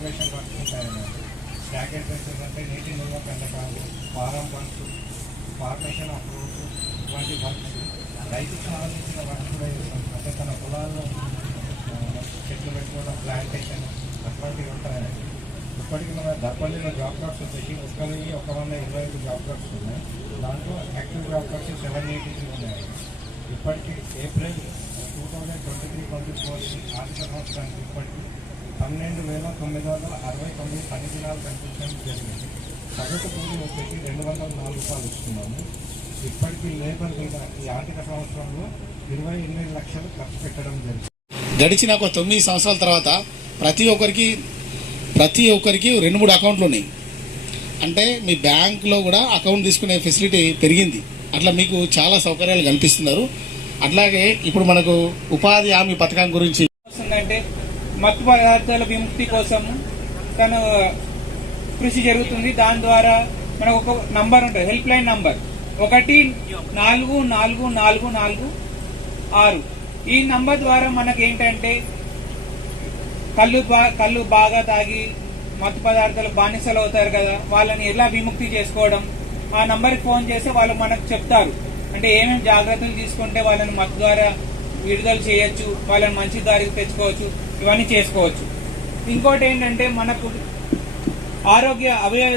Reservation works ఉంటాయండి. Stock entrances అంటే నీటి నిల్వ పెండకాలు, farm works, formation of roads, ఇటువంటి వర్క్స్ రైతుకు సంబంధించిన వర్క్స్ కూడా చేస్తాం. అంటే తన పొలాల్లో చెట్లు పెట్టుకోవడం, ప్లాంటేషన్ అటువంటివి ఉంటాయండి. ఇప్పటికీ మన దర్పల్లిలో జాబ్ కార్డ్స్ వచ్చేసి 1,125 జాబ్ కార్డ్స్ ఉన్నాయి. దాంట్లో యాక్టివ్ జాబ్ కార్డ్స్ 783 ఉన్నాయి. ఇప్పటికీ ఏప్రిల్ 2023-24 ఆర్థిక సంవత్సరానికి ఇప్పటికీ 12,969 పని దినాలు కల్పించడం జరిగింది. సగటు కూలి వచ్చేసి 204 రూపాయలు ఇస్తున్నాము. ఇప్పటికీ లేబర్ మీద ఈ ఆర్థిక సంవత్సరంలో 28 లక్షలు ఖర్చు పెట్టడం జరిగింది. గడిచిన ఒక 9 సంవత్సరాల తర్వాత ప్రతి ఒక్కరికి 2-3 అకౌంట్లు ఉన్నాయి. అంటే మీ బ్యాంకులో కూడా అకౌంట్ తీసుకునే ఫెసిలిటీ పెరిగింది. అట్లా మీకు చాలా సౌకర్యాలు కల్పిస్తున్నారు. అట్లాగే ఇప్పుడు మనకు ఉపాధి హామీ పథకం గురించి వస్తుందంటే మత్తు పదార్థాల విముక్తి కోసం తను కృషి జరుగుతుంది. దాని ద్వారా మనకు ఒక నంబర్ ఉంటుంది, హెల్ప్ లైన్ నంబర్ 144446. ఈ నంబర్ ద్వారా మనకి ఏంటంటే కళ్ళు బాగా తాగి మత్తు పదార్థాలు బానిసలు అవుతారు కదా, వాళ్ళని ఎలా విముక్తి చేసుకోవడం, ఆ నంబర్కి ఫోన్ చేస్తే వాళ్ళు మనకు చెప్తారు. అంటే ఏమేమి జాగ్రత్తలు తీసుకుంటే వాళ్ళని మత్తు ద్వారా విడుదల చేయొచ్చు, వాళ్ళని మంచి దారికి తెచ్చుకోవచ్చు, ఇవన్నీ చేసుకోవచ్చు. ఇంకోటి ఏంటంటే మనకు ఆరోగ్య అవయవ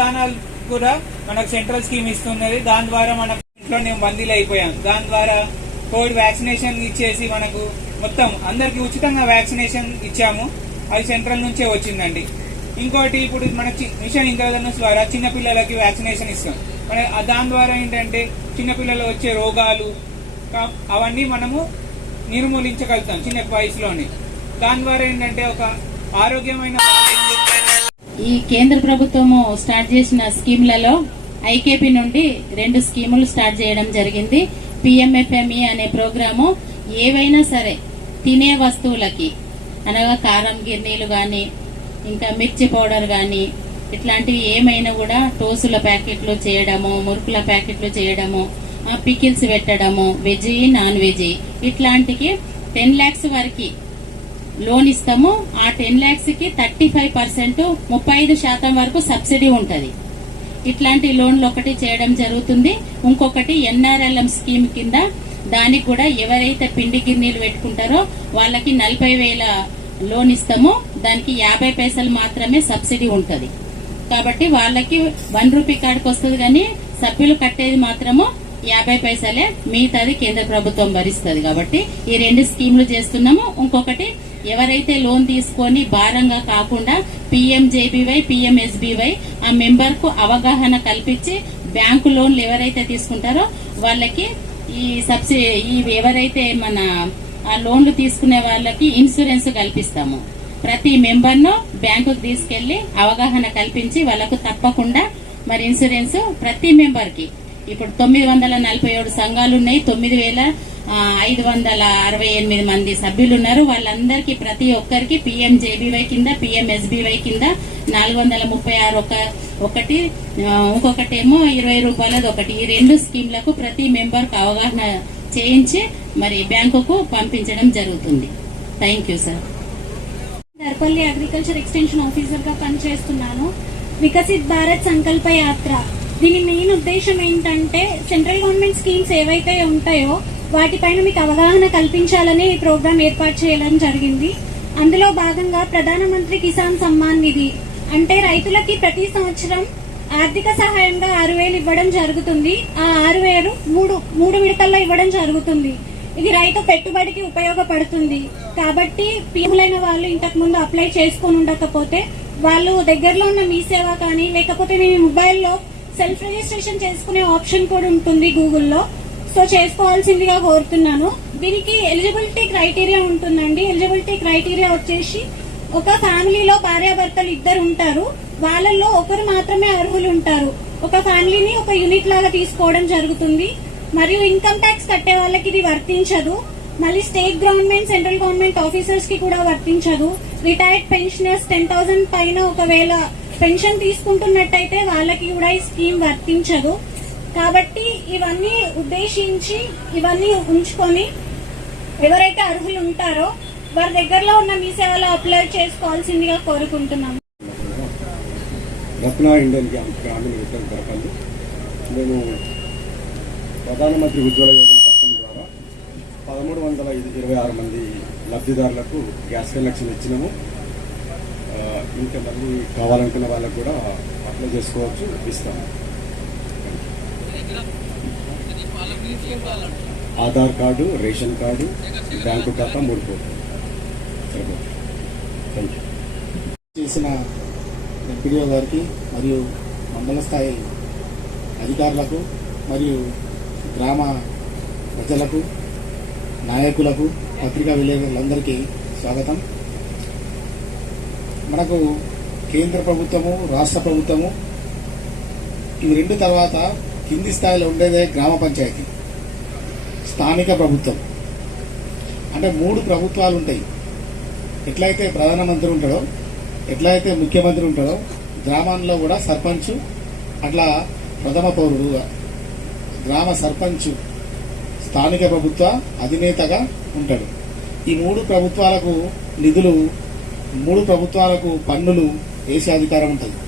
దానాలు కూడా మనకు సెంట్రల్ స్కీమ్ ఇస్తున్నది. దాని ద్వారా మనకు ఇంట్లో నేను బందీలు అయిపోయాను. దాని ద్వారా కోవిడ్ వ్యాక్సినేషన్ ఇచ్చేసి మనకు మొత్తం అందరికి ఉచితంగా వ్యాక్సినేషన్ ఇచ్చాము. అది సెంట్రల్ నుంచే వచ్చిందండి. ఇంకోటి ఇప్పుడు మన మిషన్ ఇంద్రధనుష్ ద్వారా చిన్నపిల్లలకి వ్యాక్సినేషన్ ఇస్తాం. దాని ద్వారా ఏంటంటే చిన్నపిల్లలు వచ్చే రోగాలు అవన్నీ మనము నిర్మూలించగలుగుతాం చిన్న వయసులోనే. దాని ద్వారా ఏంటంటే ఒక ఆరోగ్యమైన ఈ కేంద్ర ప్రభుత్వము స్టార్ట్ చేసిన స్కీమ్లలో ఐకేపీ నుండి 2 స్కీములు స్టార్ట్ చేయడం జరిగింది. పిఎంఎఫ్ఎంఈ అనే ప్రోగ్రాము ఏవైనా సరే తినే వస్తువులకి అనగా కారం గిర్నీలు గాని, ఇంకా మిర్చి పౌడర్ గాని, ఇట్లాంటివి ఏమైనా కూడా టోసుల ప్యాకెట్లు చేయడము, మురుకుల ప్యాకెట్లు చేయడము, పికిల్స్ పెట్టడము, వెజ్ నాన్ వెజ్ ఇట్లాంటికి 10 lakhs వరకు లోన్ ఇస్తాము. ఆ 10 lakhs కి 35% 35% వరకు సబ్సిడీ ఉంటది. ఇట్లాంటి లోన్లు ఒకటి చేయడం జరుగుతుంది. ఇంకొకటి NRLM స్కీమ్ కింద దానికి కూడా ఎవరైతే పిండి గిన్నెలు పెట్టుకుంటారో వాళ్ళకి 40,000 లోన్ ఇస్తాము. దానికి 50 పైసలు మాత్రమే సబ్సిడీ ఉంటది. కాబట్టి వాళ్ళకి 1 రూపీ కాడికి వస్తుంది, కానీ సభ్యులు కట్టేది మాత్రము 50 పైసలే, మిగతాది కేంద్ర ప్రభుత్వం భరిస్తుంది. కాబట్టి ఈ 2 స్కీములు చేస్తున్నాము. ఇంకొకటి ఎవరైతే లోన్ తీసుకొని భారంగా కాకుండా PMJBY, PMSBY ఆ మెంబర్ కు అవగాహన కల్పించి బ్యాంకు లోన్లు ఎవరైతే తీసుకుంటారో వాళ్ళకి ఈ సబ్సిడీ ఎవరైతే మన ఆ లోన్లు తీసుకునే వాళ్ళకి ఇన్సూరెన్స్ కల్పిస్తాము. ప్రతి మెంబర్ ను బ్యాంకుకు తీసుకెళ్లి అవగాహన కల్పించి వాళ్ళకు తప్పకుండా మరి ఇన్సూరెన్స్ ప్రతి మెంబర్ కి ఇప్పుడు 947 సంఘాలు ఉన్నాయి. 9,568 మంది సభ్యులు ఉన్నారు. వాళ్ళందరికీ ప్రతి ఒక్కరికి PMJBY కింద, PMSBY కింద 436 ఒకటి, ఇంకొకటేమో 20 రూపాయలది ఒకటి. ఈ 2 స్కీమ్లకు ప్రతి మెంబర్ కు అవగాహన చేయించి మరి బ్యాంకుకు పంపించడం జరుగుతుంది. Thank you sir. Darpalli agriculture extension officer గా పనిచేస్తున్నాను. వికసిత్ భారత్ సంకల్ప యాత్ర దీని మెయిన్ ఉద్దేశం ఏంటంటే సెంట్రల్ గవర్నమెంట్ స్కీమ్స్ ఏవైతే ఉంటాయో వాటిపైన మీకు అవగాహన కల్పించాలని ఈ ప్రోగ్రాం ఏర్పాటు చేయడం జరిగింది. అందులో భాగంగా ప్రధానమంత్రి కిసాన్ సమ్మాన్ నిధి అంటే రైతులకి ప్రతి సంవత్సరం ఆర్థిక సహాయంగా 6,000 ఇవ్వడం జరుగుతుంది. ఆ 6,000 మూడు విడతల్లో ఇవ్వడం జరుగుతుంది. ఇది రైతు పెట్టుబడికి ఉపయోగపడుతుంది. కాబట్టి పీఎంలైన వాళ్ళు ఇంతకు ముందు అప్లై చేసుకుని ఉండకపోతే వాళ్ళు దగ్గరలో ఉన్న మీ సేవ కానీ లేకపోతే మీ మొబైల్లో సెల్ఫ్ రిజిస్ట్రేషన్ చేసుకునే ఆప్షన్ కూడా ఉంటుంది గూగుల్లో. సో చేసుకోవాల్సిందిగా కోరుతున్నాను. దీనికి ఎలిజిబిలిటీ క్రైటీరియా ఉంటుందండి. ఎలిజిబిలిటీ క్రైటీరియా వచ్చేసి ఒక ఫ్యామిలీలో భార్యాభర్తలు 2 ఉంటారు. వాళ్ళల్లో ఒకరు మాత్రమే అర్హులు ఉంటారు. ఒక ఫ్యామిలీని ఒక యూనిట్ లాగా తీసుకోవడం జరుగుతుంది. మరియు ఇన్కమ్ ట్యాక్స్ కట్టే వాళ్ళకి ఇది వర్తించదు. మళ్ళీ state government, central government officers కి కూడా వర్తించదు. రిటైర్డ్ పెన్షనర్స్ 10,000 పైన ఒకవేళ పెన్షన్ తీసుకుంటున్నట్టయితే వాళ్ళకి కూడా ఈ స్కీమ్ వర్తించదు. కాబట్టి ఇవన్నీ ఉద్దేశించి ఇవన్నీ ఉంచుకొని ఎవరైతే అర్హులు ఉంటారో వారి దగ్గరలో ఉన్న మీ సేవలో అప్లై చేసుకోవాల్సిందిగా కోరుకుంటున్నాము. రత్న ఇండియన్ గ్రామీణ విద్యుత్ దరఖాస్తు మేము ప్రధానమంత్రి ఉజ్వల యోజన పథకం ద్వారా 1326 మంది లబ్ధిదారులకు గ్యాస్ కనెక్షన్ ఇచ్చినాము. ఇంకా మళ్ళీ కావాలనుకున్న వాళ్ళకు కూడా అప్లై చేసుకోవచ్చు, ఇస్తాము. Aadhaar card, ration card, bank ఖాతా 3 ఫోటో. Thank you. చేసిన ఎంపీడీఓ గారికి మరియు మండల స్థాయి అధికారులకు మరియు గ్రామ ప్రజలకు, నాయకులకు, పత్రికా విలేకరులందరికీ స్వాగతం. మనకు కేంద్ర ప్రభుత్వము, రాష్ట్ర ప్రభుత్వము ఇవి రెండు తర్వాత కింది స్థాయిలో ఉండేదే గ్రామ పంచాయతీ, స్థానిక ప్రభుత్వం. అంటే 3 ప్రభుత్వాలు ఉంటాయి. ఎట్లయితే ప్రధానమంత్రి ఉంటాడో, ఎట్లయితే ముఖ్యమంత్రి ఉంటాడో, గ్రామాల్లో కూడా సర్పంచ్ అట్లా ప్రథమ పౌరుడు, గ్రామ సర్పంచ్ స్థానిక ప్రభుత్వ అధినేతగా ఉంటాడు. ఈ 3 ప్రభుత్వాలకు నిధులు, 3 ప్రభుత్వాలకు పన్నులు వేసే అధికారం ఉంటుంది.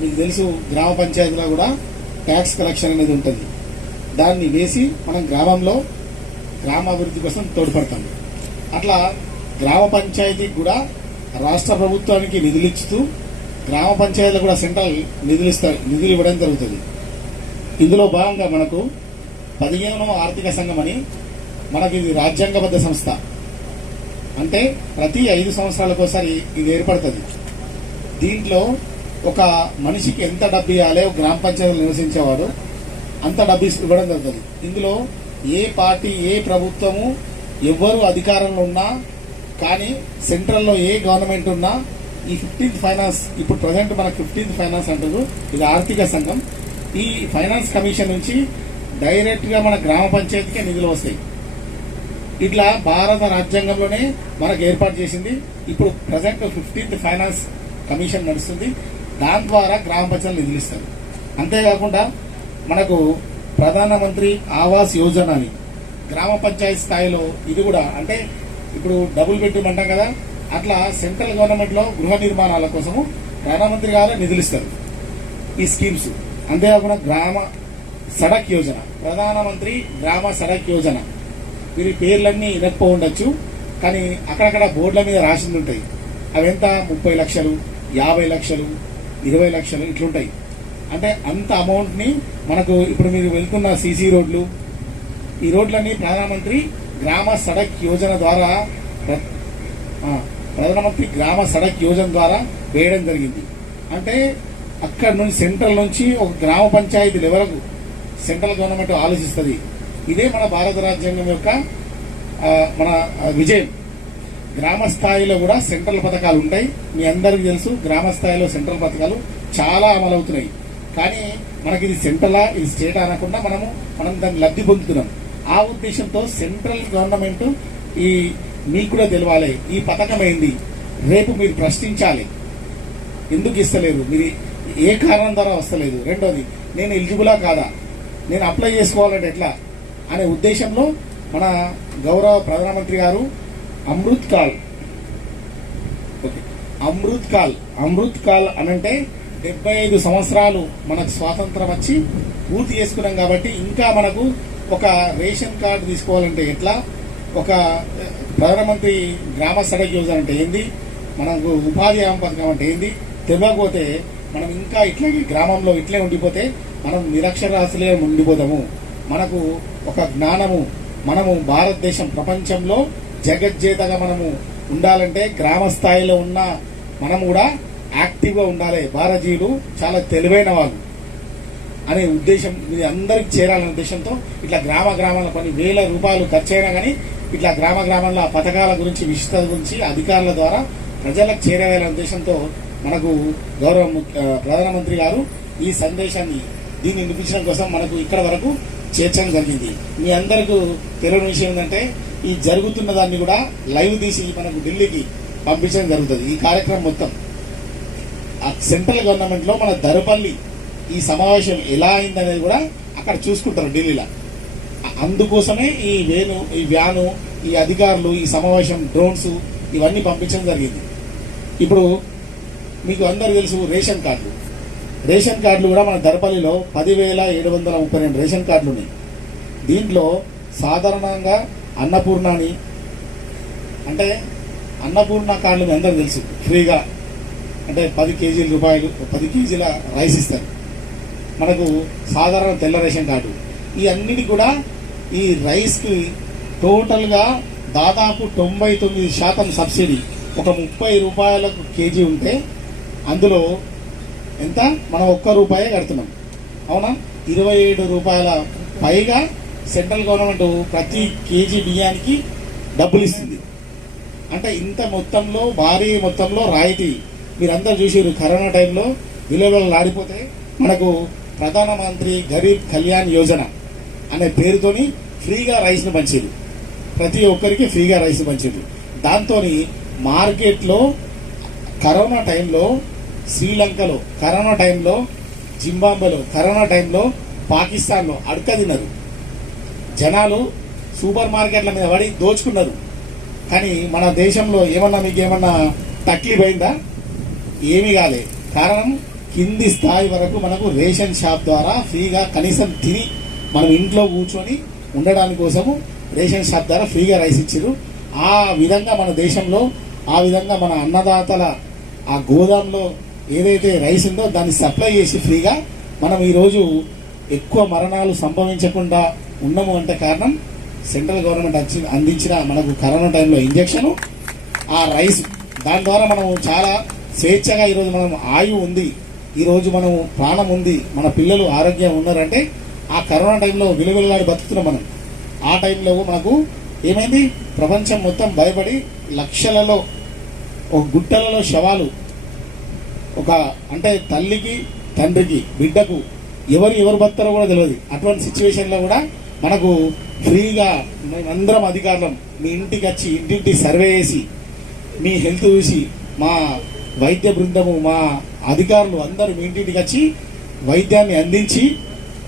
మీకు తెలుసు, గ్రామ పంచాయతీలో కూడా ట్యాక్స్ కలెక్షన్ అనేది ఉంటుంది. దాన్ని వేసి మనం గ్రామంలో గ్రామాభివృద్ధి కోసం తోడ్పడతాం. అట్లా గ్రామ పంచాయతీకి కూడా రాష్ట్ర ప్రభుత్వానికి నిధులు ఇస్తూ గ్రామ పంచాయతీలు కూడా సెంట్రల్ నిధులు ఇవ్వడం జరుగుతుంది. ఇందులో భాగంగా మనకు 15వ ఆర్థిక సంఘం అని మనకి ఇది రాజ్యాంగబద్ధ సంస్థ. అంటే ప్రతి 5 సంవత్సరాలకోసారి ఇది ఏర్పడుతుంది. దీంట్లో ఒక మనిషికి ఎంత డబ్బు ఇవ్వాలి, గ్రామ పంచాయతీలు నివసించేవాడు అంత డబ్బు ఇవ్వడం జరుగుతుంది. ఇందులో ఏ పార్టీ, ఏ ప్రభుత్వము, ఎవరు అధికారంలో ఉన్నా కానీ సెంట్రల్లో ఏ గవర్నమెంట్ ఉన్నా ఈ 15th ఫైనాన్స్, ఇప్పుడు ప్రజెంట్ మనకు 15th ఫైనాన్స్ అంటారు, ఇది ఆర్థిక సంఘం. ఈ ఫైనాన్స్ కమిషన్ నుంచి డైరెక్ట్ గా మన గ్రామ పంచాయతీకే నిధులు వస్తాయి. ఇట్లా భారత రాజ్యాంగంలోనే మనకు ఏర్పాటు చేసింది. ఇప్పుడు ప్రజెంట్ 15th ఫైనాన్స్ కమిషన్ నడుస్తుంది. దాని ద్వారా గ్రామ పంచాయతీలు నిధులు ఇస్తారు. అంతేకాకుండా మనకు ప్రధానమంత్రి ఆవాస్ యోజన అని గ్రామ పంచాయతీ స్థాయిలో ఇది కూడా, అంటే ఇప్పుడు డబుల్ బెడ్రూమ్ అంటాం కదా, అట్లా సెంట్రల్ గవర్నమెంట్ లో గృహ నిర్మాణాల కోసము ప్రధానమంత్రి గారు నిధులు ఇస్తారు ఈ స్కీమ్స్. అంతేకాకుండా గ్రామ సడక్ యోజన, ప్రధానమంత్రి గ్రామ సడక్ యోజన, వీరి పేర్లన్నీ వినకపో ఉండొచ్చు కానీ అక్కడక్కడ బోర్డుల మీద రాసింది ఉంటాయి. అవి ఎంత 30 లక్షలు, 50 లక్షలు, 20 లక్షలు ఇట్లుంటాయి. అంటే అంత అమౌంట్ ని మనకు ఇప్పుడు మీరు వెళ్తున్న సీసీ రోడ్లు, ఈ రోడ్లన్నీ ప్రధానమంత్రి గ్రామ సడక్ యోజన ద్వారా వేయడం జరిగింది. అంటే అక్కడ నుంచి సెంట్రల్ నుంచి ఒక గ్రామ పంచాయతీ లెవెల్కు సెంట్రల్ గవర్నమెంట్ ఆలోచిస్తుంది. ఇదే మన భారత రాజ్యాంగం యొక్క మన విజయం. గ్రామ స్థాయిలో కూడా సెంట్రల్ పథకాలు ఉంటాయి. మీ అందరికీ తెలుసు, గ్రామ స్థాయిలో సెంట్రల్ పథకాలు చాలా అమలవుతున్నాయి. కానీ మనకి ఇది సెంట్రలా, ఇది స్టేట్ అనకుండా మనం దాన్ని లబ్ధి పొందుతున్నాం. ఆ ఉద్దేశంతో సెంట్రల్ గవర్నమెంట్ మీకు కూడా తెలవాలి ఈ పథకం ఏంది, రేపు మీరు ప్రశ్నించాలి, ఎందుకు ఇస్తలేదు, మీరు ఏ కారణం ద్వారా వస్తలేదు, రెండోది నేను ఎలిజిబులా కాదా, నేను అప్లై చేసుకోవాలంటే ఎట్లా అనే ఉద్దేశంలో మన గౌరవ ప్రధానమంత్రి గారు అమృత్ కాల్ అనంటే 75 సంవత్సరాలు మనకు స్వాతంత్రం వచ్చి పూర్తి చేసుకున్నాం కాబట్టి ఇంకా మనకు ఒక రేషన్ కార్డు తీసుకోవాలంటే ఎట్లా, ఒక ప్రధానమంత్రి గ్రామ సడక్ యోజన అంటే ఏంది, మనకు ఉపాధి హామీ పథకం అంటే ఏంది తెలియకపోతే మనం ఇంకా ఇట్లా గ్రామంలో ఇట్లే ఉండిపోతే మనం నిరక్షరాస్యులే ఉండిపోతాము. మనకు ఒక జ్ఞానము, మనము భారతదేశం ప్రపంచంలో జగజ్జేతగా మనము ఉండాలంటే గ్రామ స్థాయిలో ఉన్న మనం కూడా యాక్టివ్ గా ఉండాలి. భారతీయులు చాలా తెలివైన వాళ్ళు అనే ఉద్దేశం, ఇది అందరికి చేరాలనే ఉద్దేశంతో ఇట్లా గ్రామాల్లో కొన్ని వేల రూపాయలు ఖర్చు అయినా కానీ ఇట్లా గ్రామాల్లో ఆ పథకాల గురించి, విశిష్టత గురించి అధికారుల ద్వారా ప్రజలకు చేరవేయాలనే ఉద్దేశంతో మనకు గౌరవ ప్రధానమంత్రి గారు ఈ సందేశాన్ని, దీన్ని వినిపించడం కోసం మనకు ఇక్కడ వరకు చేర్చడం జరిగింది. మీ అందరికీ తెలియని విషయం ఏంటంటే ఈ జరుగుతున్న దాన్ని కూడా లైవ్ తీసి మనకు ఢిల్లీకి పంపించడం జరుగుతుంది. ఈ కార్యక్రమం మొత్తం సెంట్రల్ గవర్నమెంట్ లో మన దరపల్లి ఈ సమావేశం ఎలా అయిందనేది కూడా అక్కడ చూసుకుంటారు ఢిల్లీలో. అందుకోసమే ఈ వ్యాను ఈ అధికారులు ఈ సమావేశం డ్రోన్స్ ఇవన్నీ పంపించడం జరిగింది. ఇప్పుడు మీకు అందరు తెలుసు రేషన్ కార్డులు కూడా మన దర్పల్లిలో 10,732 రేషన్ కార్డులు ఉన్నాయి. దీంట్లో సాధారణంగా అన్నపూర్ణని అంటే అన్నపూర్ణ కార్డులు మీ అందరూ తెలుసు, ఫ్రీగా అంటే 10 కేజీల రైస్ ఇస్తారు. మనకు సాధారణ తెల్ల రేషన్ కార్డు ఈ అన్నిటి కూడా ఈ రైస్కి టోటల్గా దాదాపు 99% సబ్సిడీ. ఒక 30 రూపాయలకు కేజీ ఉంటే అందులో ఎంత మనం 1 రూపాయే కడుతున్నాం, అవునా? 27 రూపాయల పైగా సెంట్రల్ గవర్నమెంట్ ప్రతి కేజీ బియ్యానికి డబ్బులు ఇస్తుంది. అంటే ఇంత మొత్తంలో భారీ మొత్తంలో రాయితీ మీరందరూ చూసారు. కరోనా టైంలో విలువలు ఆడిపోతే మనకు ప్రధానమంత్రి గరీబ్ కళ్యాణ్ యోజన అనే పేరుతోని ఫ్రీగా రైస్ను పంచారు, ప్రతి ఒక్కరికి ఫ్రీగా రైస్ పంచారు. దాంతో మార్కెట్లో కరోనా టైంలో శ్రీలంకలో కరోనా టైంలో జింబాబ్వేలో కరోనా టైంలో పాకిస్తాన్లో అడక తిన్నారు జనాలు, సూపర్ మార్కెట్ల మీద పడి దోచుకున్నారు. కానీ మన దేశంలో మీకేమన్నా తక్లీఫ్ అయిందా? ఏమీ కాలే. కారణం కింది స్థాయి వరకు మనకు రేషన్ షాప్ ద్వారా ఫ్రీగా కనీసం తిని మనం ఇంట్లో కూర్చొని ఉండడానికి కోసము రేషన్ షాప్ ద్వారా ఫ్రీగా రైస్ ఇచ్చారు. ఆ విధంగా మన దేశంలో ఆ విధంగా మన అన్నదాతల ఆ గోదాంలో ఏదైతే రైస్ ఉందో దాన్ని సప్లై చేసి ఫ్రీగా మనం ఈరోజు ఎక్కువ మరణాలు సంభవించకుండా ఉన్నాము అంటే కారణం సెంట్రల్ గవర్నమెంట్ అందించిన మనకు కరోనా టైంలో ఇంజక్షను, ఆ రైస్. దాని ద్వారా మనం చాలా స్వేచ్ఛగా ఈరోజు మనం ఆయువు ఉంది, ఈరోజు మనం ప్రాణం ఉంది, మన పిల్లలు ఆరోగ్యం ఉన్నారంటే ఆ కరోనా టైంలో విలువలాడి బతుకుతున్నాం మనం. ఆ టైంలో మనకు ఏమైంది, ప్రపంచం మొత్తం భయపడి లక్షలలో ఒక గుట్టలలో శవాలు, ఒక అంటే తల్లికి తండ్రికి బిడ్డకు ఎవరు బతారో కూడా తెలియదు. అటువంటి సిచ్యువేషన్లో కూడా మనకు ఫ్రీగా మేమందరం అధికారులం మీ ఇంటికి వచ్చి ఇంటింటి సర్వే చేసి మీ హెల్త్ చూసి మా వైద్య బృందము మా అధికారులు అందరూ మీ ఇంటింటికి వచ్చి వైద్యాన్ని అందించి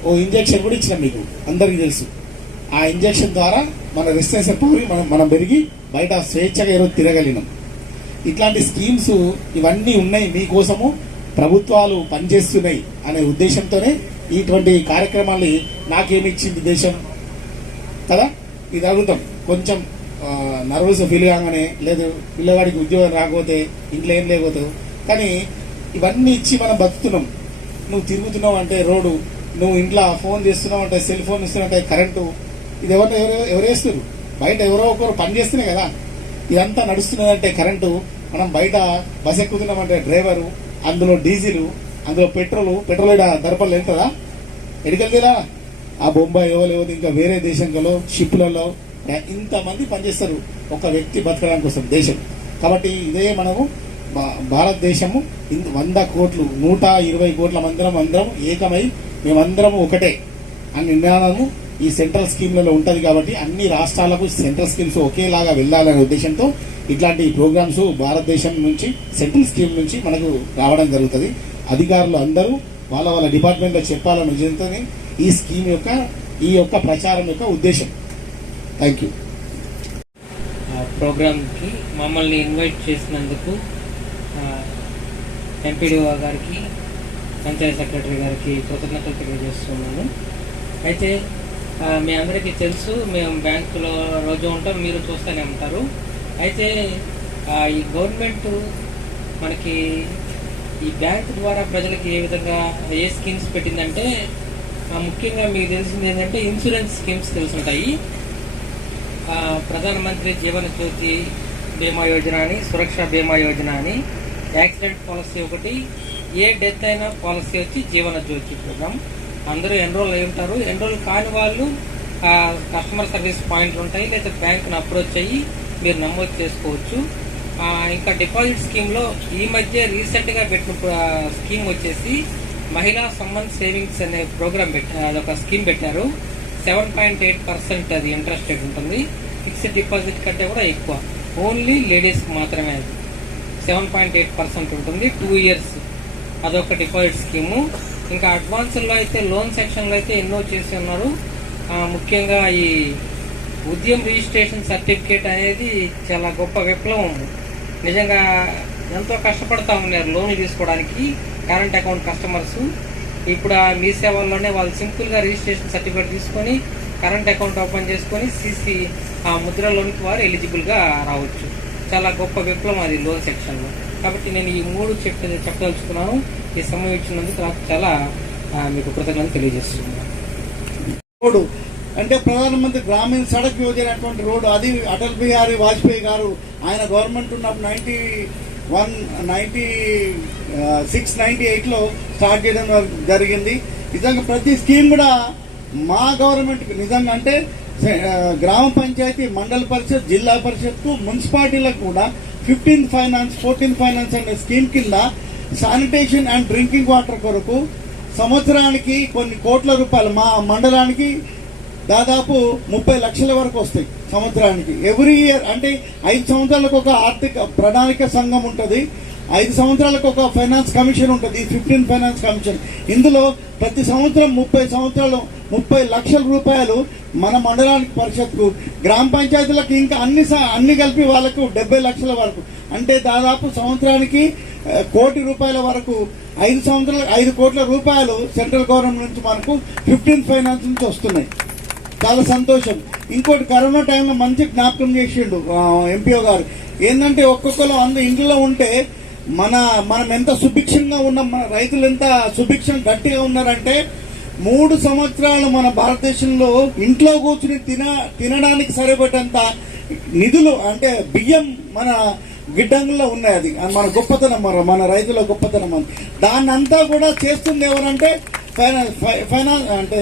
ఓ ఇంజక్షన్ కూడా ఇచ్చినాం. మీకు అందరికీ తెలుసు. ఆ ఇంజక్షన్ ద్వారా మన రెసిస్టెన్స్ పవర్ మనం పెరిగి బయట స్వేచ్ఛగా ఈరోజు తిరగలిగినాం. ఇట్లాంటి స్కీమ్స్ ఇవన్నీ ఉన్నాయి, మీకోసము ప్రభుత్వాలు పనిచేస్తున్నాయి అనే ఉద్దేశంతోనే ఇటువంటి కార్యక్రమాల్ని నాకేమిచ్చింది దేశం కదా ఇది అడుగుతాం. కొంచెం నర్వస్ ఫీల్ కాగానే, లేదు పిల్లవాడికి ఉద్యోగం రాకపోతే ఇంట్లో ఏం లేకపోతే, కానీ ఇవన్నీ ఇచ్చి మనం బతుకుతున్నాం. నువ్వు తిరుగుతున్నావు అంటే రోడ్డు, నువ్వు ఇంట్లో ఫోన్ చేస్తున్నావు అంటే సెల్ ఫోన్ ఇస్తున్నావు అంటే కరెంటు, ఇది ఎవరు వేస్తున్నారు? బయట ఎవరో ఒకరు పని చేస్తున్నాయి కదా. ఇదంతా నడుస్తున్నదంటే కరెంటు. మనం బయట బస్ ఎక్కుతున్నామంటే డ్రైవరు, అందులో డీజిల్, అందులో పెట్రోల్ ఇక్కడ ధరపలు వెళ్తుందా? ఎడికెళ్తేలా ఆ బొంబాయి లేకపోతే ఇంకా వేరే దేశంలో షిప్లలో ఇంతమంది పనిచేస్తారు ఒక వ్యక్తి బతకడానికి కోసం దేశం. కాబట్టి ఇదే మనము భారతదేశము 100 కోట్లు 120 కోట్ల అందరం ఏకమై మేమందరం ఒకటే అని నిర్ణయము ఈ సెంట్రల్ స్కీమ్లలో ఉంటుంది. కాబట్టి అన్ని రాష్ట్రాలకు సెంట్రల్ స్కీమ్స్ ఒకేలాగా వెళ్ళాలనే ఉద్దేశంతో ఇట్లాంటి ప్రోగ్రామ్స్ భారతదేశం నుంచి సెంట్రల్ స్కీమ్ నుంచి మనకు రావడం జరుగుతుంది. అధికారులు అందరూ వాళ్ళ డిపార్ట్మెంట్లో చెప్పాలనే ఉద్దేశంతో ఈ స్కీమ్ ఈ యొక్క ప్రచారం యొక్క ఉద్దేశం. Thank you. ప్రోగ్రామ్కి మమ్మల్ని ఇన్వైట్ చేసినందుకు ఎంపీడీఓ గారికి, పంచాయత్ సెక్రటరీ గారికి కృతజ్ఞతలు తెలియజేస్తున్నాను. అయితే మీ అందరికీ తెలుసు, మేము బ్యాంకులో రోజు ఉంటాం, మీరు చూస్తూనే ఉంటారు. అయితే ఈ గవర్నమెంట్ మనకి ఈ బ్యాంకు ద్వారా ప్రజలకి ఏ విధంగా ఏ స్కీమ్స్ పెట్టిందంటే, ముఖ్యంగా మీకు తెలిసింది ఏంటంటే ఇన్సూరెన్స్ స్కీమ్స్ తెలుసుంటాయి. ప్రధానమంత్రి జీవన జ్యోతి బీమా యోజన అని, సురక్ష బీమా యోజన అని, యాక్సిడెంట్ పాలసీ ఒకటి, ఏ డెత్ అయినా పాలసీ వచ్చి జీవన జ్యోతి ప్రోగ్రామ్. అందరూ ఎన్రోల్ అయి ఉంటారు. ఎన్రోల్ కాని వాళ్ళు కస్టమర్ సర్వీస్ పాయింట్లు ఉంటాయి, లేదా బ్యాంకును అప్రోచ్ అయ్యి మీరు నమోదు చేసుకోవచ్చు. ఇంకా డిపాజిట్ స్కీమ్లో ఈ మధ్య రీసెంట్గా పెట్టిన స్కీమ్ వచ్చేసి మహిళా సమ్మన్ సేవింగ్స్ అనే ప్రోగ్రామ్ అదొక స్కీమ్ పెట్టారు. 7.8% అది ఇంట్రెస్ట్ రేట్ ఉంటుంది. ఫిక్స్డ్ డిపాజిట్ కంటే కూడా ఎక్కువ, ఓన్లీ లేడీస్కి మాత్రమే అది 7.8% ఉంటుంది. 2 years అదొక డిపాజిట్ స్కీము. ఇంకా అడ్వాన్స్లో అయితే లోన్ సెక్షన్లో అయితే ఎన్నో చేసి ఉన్నారు. ముఖ్యంగా ఈ ఉద్యమ రిజిస్ట్రేషన్ సర్టిఫికేట్ అనేది చాలా గొప్ప విప్లవం. నిజంగా ఎంతో కష్టపడతా ఉన్నారు లోన్లు తీసుకోవడానికి కరెంట్ అకౌంట్ కస్టమర్స్. ఇప్పుడు ఆ మీ సేవల్లోనే వాళ్ళు సింపుల్గా రిజిస్ట్రేషన్ సర్టిఫికేట్ తీసుకొని కరెంట్ అకౌంట్ ఓపెన్ చేసుకొని సీసీ ఆ ముద్ర లోన్కి వారు ఎలిజిబుల్గా రావచ్చు. చాలా గొప్ప విప్లవం అది లోన్ సెక్షన్లో. కాబట్టి నేను ఈ 3 చెప్పదలుచుకున్నాను. ఈ సమయం ఇచ్చినందుకు నాకు చాలా మీకు కృతజ్ఞతలు తెలియజేస్తున్నాను. రోడ్డు అంటే ప్రధానమంత్రి గ్రామీణ సడక్ యోజన అటువంటి రోడ్డు, అది అటల్ బిహారీ వాజ్పేయి గారు ఆయన గవర్నమెంట్ ఉన్నప్పుడు 96-98లో స్టార్ట్ చేయడం జరిగింది. నిజంగా ప్రతి స్కీమ్ కూడా మా గవర్నమెంట్ నిజంగా అంటే గ్రామ పంచాయతీ, మండల పరిషత్, జిల్లా పరిషత్, మున్సిపాలిటీలకు కూడా 15 ఫైనాన్స్ 14 ఫైనాన్స్ అనే స్కీమ్ కింద శానిటేషన్ అండ్ డ్రింకింగ్ వాటర్ కొరకు సంవత్సరానికి కొన్ని కోట్ల రూపాయలు, మా మండలానికి దాదాపు 30 లక్షల వరకు వస్తాయి సంవత్సరానికి. ఎవ్రీ ఇయర్ అంటే 5 సంవత్సరాలకు ఒక ఆర్థిక ప్రణాళిక సంఘం ఉంటుంది, 5 సంవత్సరాలకు ఒక ఫైనాన్స్ కమిషన్ ఉంటుంది, 15 ఫైనాన్స్ కమిషన్. ఇందులో ప్రతి సంవత్సరం 30 లక్షల రూపాయలు మన మండలానికి పరిషత్కు, గ్రామ పంచాయతీలకు ఇంకా అన్ని కలిపి వాళ్ళకు 70 లక్షల వరకు, అంటే దాదాపు సంవత్సరానికి 1 కోటి రూపాయల వరకు 5 సంవత్సరాలు 5 కోట్ల రూపాయలు సెంట్రల్ గవర్నమెంట్ నుంచి మనకు 15 ఫైనాన్స్ నుంచి వస్తున్నాయి. చాలా సంతోషం. ఇంకోటి కరోనా టైంలో మంచి జ్ఞాపకం చేసిండు ఎంపీఓ గారు. ఏంటంటే ఒక్కొక్కరు ఇంట్లో ఉంటే మనం ఎంత సుభిక్షంగా ఉన్నాం, మన రైతులు ఎంత సుభిక్షం గట్టిగా ఉన్నారంటే 3 సంవత్సరాలు మన భారతదేశంలో ఇంట్లో కూర్చుని తినడానికి సరిపడేంత నిధులు అంటే బియ్యం మన గిడ్డంగుల్లో ఉన్నాయి. అది మన గొప్పతనం, మన రైతుల గొప్పతనం. అని దాన్ని అంతా కూడా చేస్తుంది ఎవరంటే ఫైనాన్స్ అంటే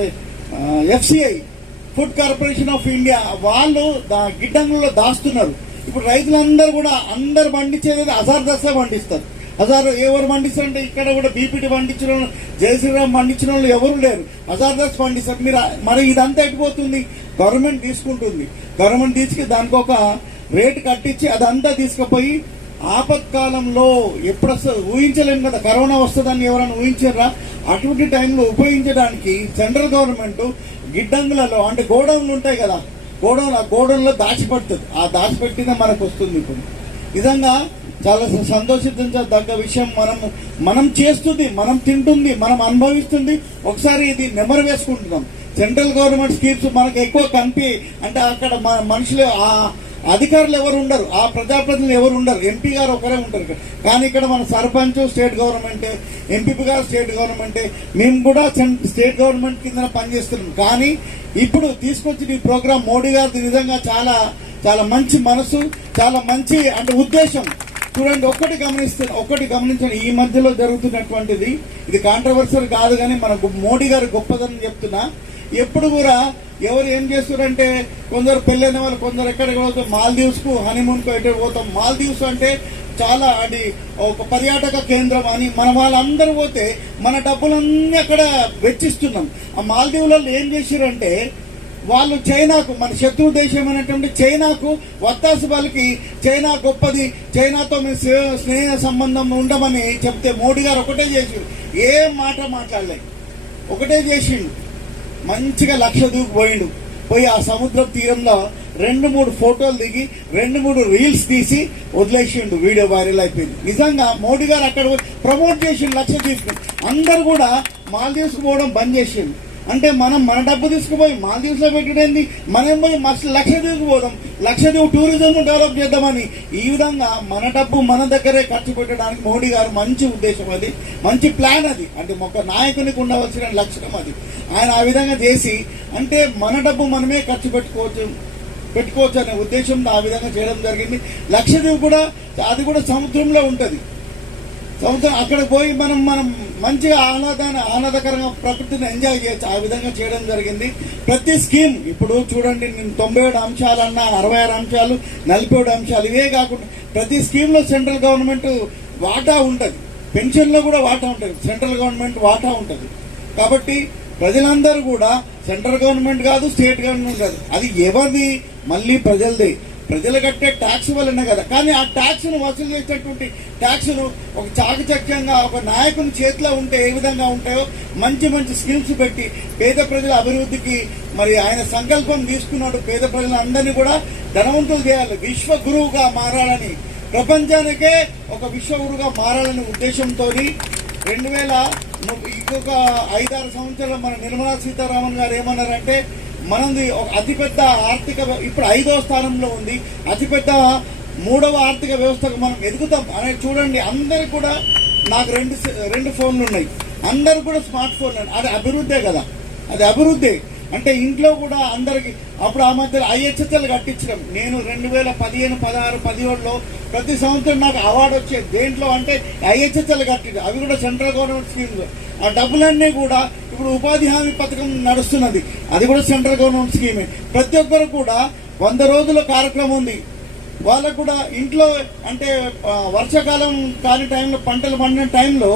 FCI, food corporation of India. వాళ్ళు గిడ్డంగుల్లో దాస్తున్నారు. ఇప్పుడు రైతులందరూ కూడా అందరు పండించేది హజార్దస్సే పండిస్తారు. ఎవరు పండిస్తారంటే ఇక్కడ కూడా బీపీటీ పండించిన వాళ్ళు, జయశ్రీరామ్ పండించిన వాళ్ళు ఎవరు లేరు. హజార్దస్ పండిస్తారు. మరి ఇదంతా ఎట్టిపోతుంది? గవర్నమెంట్ తీసుకుంటుంది. గవర్నమెంట్ తీసుకు దానికి ఒక రేటు కట్టించి అదంతా తీసుకుపోయి ఆపత్కాలంలో ఎప్పుడు వస్తుంది ఊహించలేము కదా, కరోనా వస్తుందని ఎవరైనా ఊహించారా? అటువంటి టైంలో ఉపయోగించడానికి సెంట్రల్ గవర్నమెంట్ గిడ్డంగులలో అంటే గోడౌన్లు ఉంటాయి కదా, గోడౌన్లో దాచిపెడుతుంది. ఆ దాచిపెట్టిన మనకు వస్తుంది. ఇప్పుడు నిజంగా చాలా సంతోషించదగ్గ విషయం. మనం చేస్తుంది, మనం తింటుంది, మనం అనుభవిస్తుంది. ఒకసారి ఇది నెమరు వేసుకుంటున్నాం. సెంట్రల్ గవర్నమెంట్ స్కీమ్స్ మనకు ఎక్కువ కనిపి అంటే అక్కడ మనుషులు అధికారులు ఎవరు ఉండరు, ఆ ప్రజాప్రతినిధులు ఎవరు ఉండరు, ఎంపీ గారు ఒకరే ఉంటారు. కానీ ఇక్కడ మన సర్పంచ్ స్టేట్ గవర్నమెంటే, ఎంపీపీ గారు స్టేట్ గవర్నమెంటే, మేము కూడా స్టేట్ గవర్నమెంట్ కింద పనిచేస్తున్నాం. కానీ ఇప్పుడు తీసుకొచ్చిన ఈ ప్రోగ్రాం మోడీ గారిది నిజంగా చాలా చాలా మంచి మనసు, చాలా మంచి అంటే ఉద్దేశం. చూడండి, ఒకటి గమనించండి. ఈ మధ్యలో జరుగుతున్నటువంటిది ఇది కాంట్రవర్సల్ కాదు, కానీ మన మోడీ గారి గొప్పదని చెప్తున్నా. ఎప్పుడు కూడా ఎవరు ఏం చేస్తారంటే కొందరు పెళ్ళైన వాళ్ళు కొందరు ఎక్కడికి పోతాం, మాల్దీవ్స్ కు హనీమూన్కు ఎటు పోతాం. మాల్దీవ్స్ అంటే చాలా అది ఒక పర్యాటక కేంద్రం అని మన వాళ్ళందరూ పోతే మన డబ్బులన్నీ అక్కడ వెచ్చిస్తున్నాం. ఆ మాల్దీవులలో ఏం చేశారంటే వాళ్ళు చైనాకు, మన శత్రు దేశం అనేటువంటి చైనాకు వత్తాసు పలికి చైనా గొప్పది, చైనాతో మేము స్నేహ సంబంధం ఉండమని చెప్తే మోడీ గారు ఒకటే చేసిండు, ఏం మాట మాట్లాడలే, ఒకటే చేసిండు. మంచిగా లక్షద్వీప్ పోయి ఆ సముద్ర తీరంలో 2-3 ఫోటోలు దిగి 2-3 రీల్స్ తీసి వదిలేసిండు. వీడియో వైరల్ అయిపోయింది. నిజంగా మోడీ గారు అక్కడ ప్రమోట్ చేసిండు లక్షద్వీప్. అందరు కూడా మాల్దీవ్స్ పోవడం బంద్ చేసిండు. అంటే మన డబ్బు తీసుకుపోయి మాల్దీవ్స్ లో పెట్టడండి, మనం పోయి లక్షద్వీప్ పోదాం, లక్షద్వీప్ టూరిజం డెవలప్ చేద్దామని ఈ విధంగా మన డబ్బు మన దగ్గరే ఖర్చు పెట్టడానికి మోడీ గారు మంచి ఉద్దేశం, అది మంచి ప్లాన్. అది అంటే ఒక నాయకునికి ఉండవలసిన లక్షణం అది. ఆయన ఆ విధంగా చేసి అంటే మన డబ్బు మనమే ఖర్చు పెట్టుకోవచ్చు అనే ఉద్దేశంతో ఆ విధంగా చేయడం జరిగింది. లక్షద్వీప్ కూడా అది కూడా సముద్రంలో ఉంటుంది. సముద్రం అక్కడ పోయి మనం మంచిగా ఆహ్లాదకరంగా ప్రకృతిని ఎంజాయ్ చేయొచ్చు. ఆ విధంగా చేయడం జరిగింది. ప్రతి స్కీమ్ ఇప్పుడు చూడండి, నేను 97 అంశాలు అన్నా, 66 అంశాలు, 47 అంశాలు, ఇవే కాకుండా ప్రతి స్కీమ్ లో సెంట్రల్ గవర్నమెంట్ వాటా ఉంటుంది. పెన్షన్ లో కూడా వాటా ఉంటుంది, సెంట్రల్ గవర్నమెంట్ వాటా ఉంటుంది. కాబట్టి ప్రజలందరూ కూడా సెంట్రల్ గవర్నమెంట్ కాదు, స్టేట్ గవర్నమెంట్ కాదు, అది ఎవరిది, మళ్ళీ ప్రజలది. ప్రజలు కట్టే ట్యాక్స్ వల్లనే కదా. కానీ ఆ ట్యాక్స్ను వసూలు చేసేటువంటి ట్యాక్స్ను ఒక చాకచక్యంగా ఒక నాయకుని చేతిలో ఉంటే ఏ విధంగా ఉంటాయో మంచి మంచి స్కీమ్స్ పెట్టి పేద ప్రజల అభివృద్ధికి మరి ఆయన సంకల్పం తీసుకున్నాడు. పేద ప్రజలందరినీ కూడా ధనవంతులు చేయాలి, విశ్వ గురువుగా మారాలని, ప్రపంచానికే ఒక విశ్వగురుగా మారాలనే ఉద్దేశంతో 2000 ఇంకొక 5-6 సంవత్సరాలు మన నిర్మలా సీతారామన్ గారు ఏమన్నారంటే మనది ఒక అతిపెద్ద ఆర్థిక, ఇప్పుడు 5వ స్థానంలో ఉంది, అతిపెద్ద 3వ ఆర్థిక వ్యవస్థకు మనం ఎదుగుతాం అనేది. చూడండి, అందరికి కూడా నాకు రెండు ఫోన్లు ఉన్నాయి, అందరు కూడా స్మార్ట్ ఫోన్లు. అది అభివృద్ధే కదా, అది అభివృద్ధి. అంటే ఇంట్లో కూడా అందరికి అప్పుడు ఆ మధ్య IHHL కట్టించడం. నేను 2015, 16, 17లో ప్రతి సంవత్సరం నాకు అవార్డు వచ్చేది. దేంట్లో అంటే IHHL కట్టింది, అవి కూడా సెంట్రల్ గవర్నమెంట్ స్కీమ్స్. ఆ డబ్బులన్నీ కూడా ఇప్పుడు ఉపాధి హామీ పథకం నడుస్తున్నది, అది కూడా సెంట్రల్ గవర్నమెంట్ స్కీమే. ప్రతి ఒక్కరు కూడా 100 రోజుల కార్యక్రమం ఉంది. వాళ్ళకు కూడా ఇంట్లో అంటే వర్షాకాలం కాని టైంలో, పంటలు పండిన టైంలో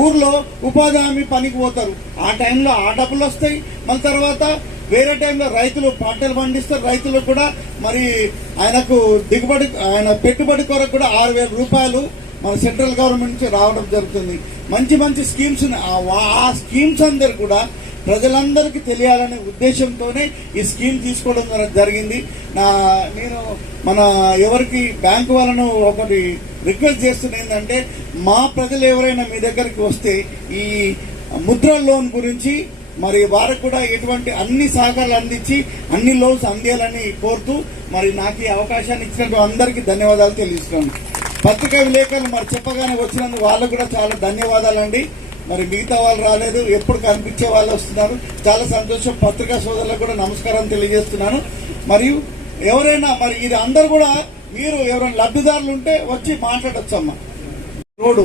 ఊర్లో ఉపాధి హామీ పనికి పోతారు. ఆ టైంలో ఆ డబ్బులు వస్తాయి. మళ్ళీ తర్వాత వేరే టైంలో రైతులు పంటలు పండిస్తారు. రైతులకు కూడా మరి ఆయనకు దిగుబడి, ఆయన పెట్టుబడి కొరకు కూడా 6,000 రూపాయలు మన సెంట్రల్ గవర్నమెంట్ నుంచి రావడం జరుగుతుంది. మంచి మంచి స్కీమ్స్, ఆ స్కీమ్స్ అందరు కూడా ప్రజలందరికీ తెలియాలనే ఉద్దేశంతోనే ఈ స్కీమ్ తీసుకోవడం జరిగింది. నేను మన ఎవరికి బ్యాంకు వాళ్ళను ఒకటి రిక్వెస్ట్ చేస్తున్నా ఏంటంటే, మా ప్రజలు ఎవరైనా మీ దగ్గరికి వస్తే ఈ ముద్ర లోన్ గురించి మరి వారికి కూడా ఎటువంటి అన్ని సహకారాలు అందించి అన్ని లోన్స్ అందేయాలని కోరుతూ మరి నాకు ఈ అవకాశాన్ని ఇచ్చినట్టు అందరికీ ధన్యవాదాలు తెలియజేస్తున్నాను. పత్రికా విలేకరులు మరి చెప్పగానే వచ్చినందుకు వాళ్ళకు కూడా చాలా ధన్యవాదాలండి. మరి మిగతా వాళ్ళు రాలేదు, ఎప్పుడు కనిపించే వాళ్ళు వస్తున్నారు, చాలా సంతోషం. పత్రికా సోదరులకు కూడా నమస్కారం తెలియజేస్తున్నాను. మరియు ఎవరైనా మరి ఇది అందరు కూడా మీరు ఎవరైనా లబ్ధిదారులు ఉంటే వచ్చి మాట్లాడొచ్చమ్మా. రోడ్డు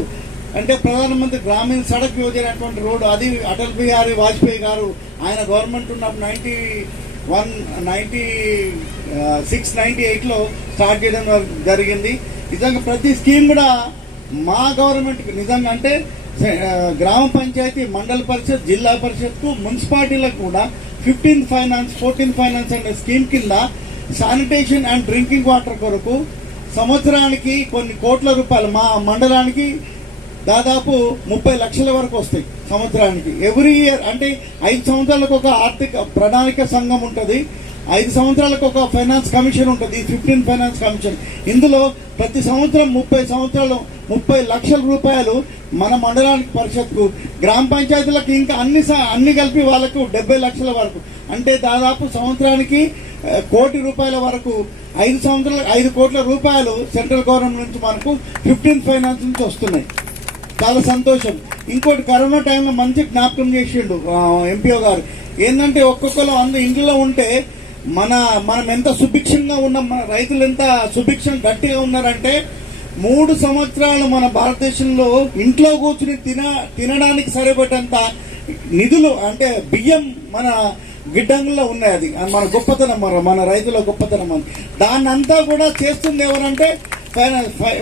అంటే ప్రధానమంత్రి గ్రామీణ సడక్ యోజన అటువంటి రోడ్డు, అది అటల్ బిహారీ వాజ్పేయి గారు ఆయన గవర్నమెంట్ ఉన్నప్పుడు 96, 98లో స్టార్ట్ చేయడం జరిగింది. నిజంగా ప్రతి స్కీమ్ కూడా మా గవర్నమెంట్ నిజంగా అంటే గ్రామ పంచాయతీ, మండల పరిషత్, జిల్లా పరిషత్కు, మున్సిపాలిటీలకు కూడా 15 ఫైనాన్స్, 14 ఫైనాన్స్ అనే స్కీమ్ కింద శానిటేషన్ అండ్ డ్రింకింగ్ వాటర్ కొరకు సంవత్సరానికి కొన్ని కోట్ల రూపాయలు, మా మండలానికి దాదాపు 30 లక్షల వరకు వస్తాయి సంవత్సరానికి. ఎవ్రీ ఇయర్ అంటే 5 సంవత్సరాలకు ఒక ఆర్థిక ప్రణాళిక సంఘం ఉంటుంది, 5 సంవత్సరాలకు ఒక ఫైనాన్స్ కమిషన్ ఉంటుంది, 15 ఫైనాన్స్ కమిషన్. ఇందులో ప్రతి సంవత్సరం 30 లక్షల రూపాయలు మన మండలానికి పరిషత్కు, గ్రామ పంచాయతీలకు ఇంకా అన్ని కలిపి వాళ్ళకు 70 లక్షల వరకు, అంటే దాదాపు సంవత్సరానికి 1 కోటి రూపాయల వరకు 5 సంవత్సరాలు 5 కోట్ల రూపాయలు సెంట్రల్ గవర్నమెంట్ నుంచి మనకు 15 ఫైనాన్స్ నుంచి వస్తున్నాయి. చాలా సంతోషం. ఇంకోటి, కరోనా టైంలో మంచి జ్ఞాపకం చేసిండు ఎంపీఓ గారు. ఏంటంటే ఒక్కొక్కరు ఇంట్లో ఉంటే మనం ఎంత సుభిక్షంగా ఉన్నాం, మన రైతులు ఎంత సుభిక్షం గట్టిగా ఉన్నారంటే 3 సంవత్సరాలు మన భారతదేశంలో ఇంట్లో కూర్చుని తినడానికి సరిపడేంత నిధులు అంటే బియ్యం మన గిడ్డంగుల్లో ఉన్నాయి. అది మన గొప్పతనం, మన రైతుల గొప్పతనం. అని దాన్ని అంతా కూడా చేస్తుంది ఎవరంటే